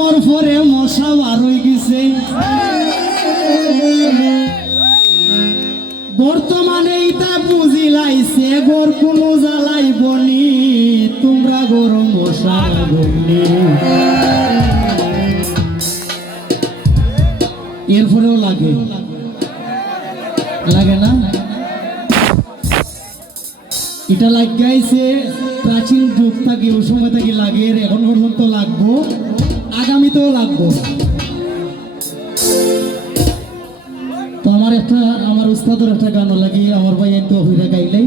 পর পরে মশা বার গেছে। বর্তমানে ইটা পুঁজি লাইছে গোর কোনো জ্বালাইব নি তোমরা গোর মশা গন্ডি এরপরেও লাগে। লাগে না? এটা লাগাইছে প্রাচীন যুগ থেকে, ওই সময় থেকে লাগে এখন পর্যন্ত লাগবো। আগামীতেও লাগবো তো আমার একটা, আমার উস্তাদের একটা গান লাগি আমার ভাই একটু অভিরা গাইলে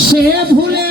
সে ভুলে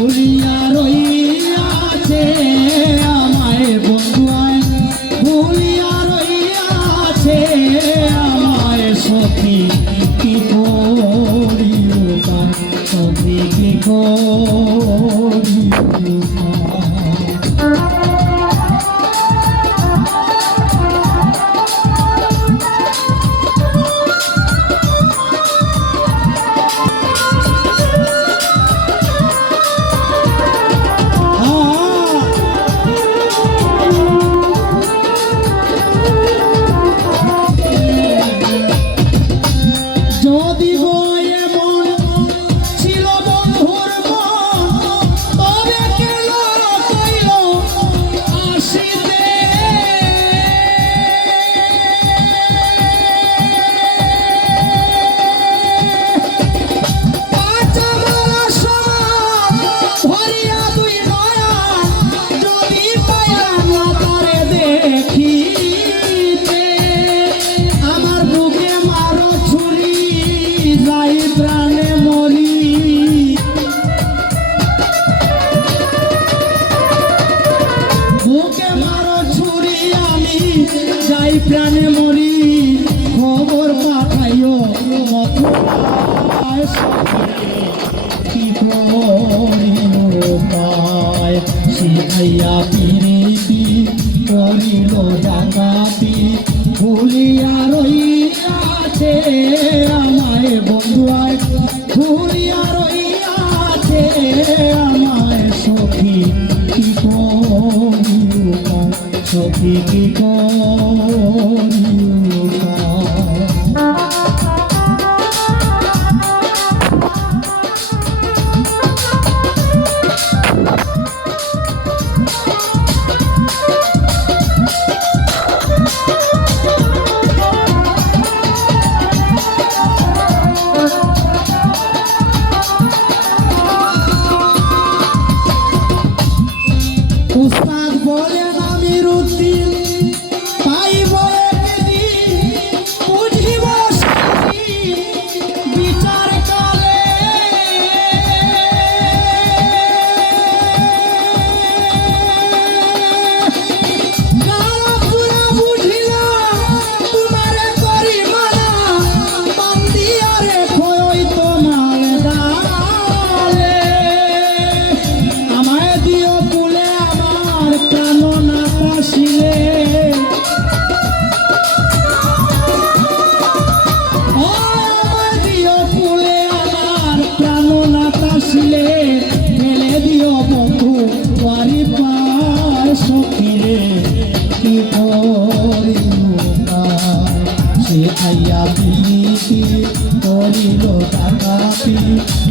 ভুলিয়া প্রাণে মরি। বুকে মারো ছুরি, আমি যাই প্রাণে মরি। খবর পাঠাইও কি পায় শিখাইয়া পিরিতি করিল ডাকাতি ভুলিয়া রইয়াছে ভুলিয়া রইয়াছে আমায় সখী কি সখী কি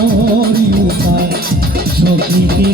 করি উপায় সখীকে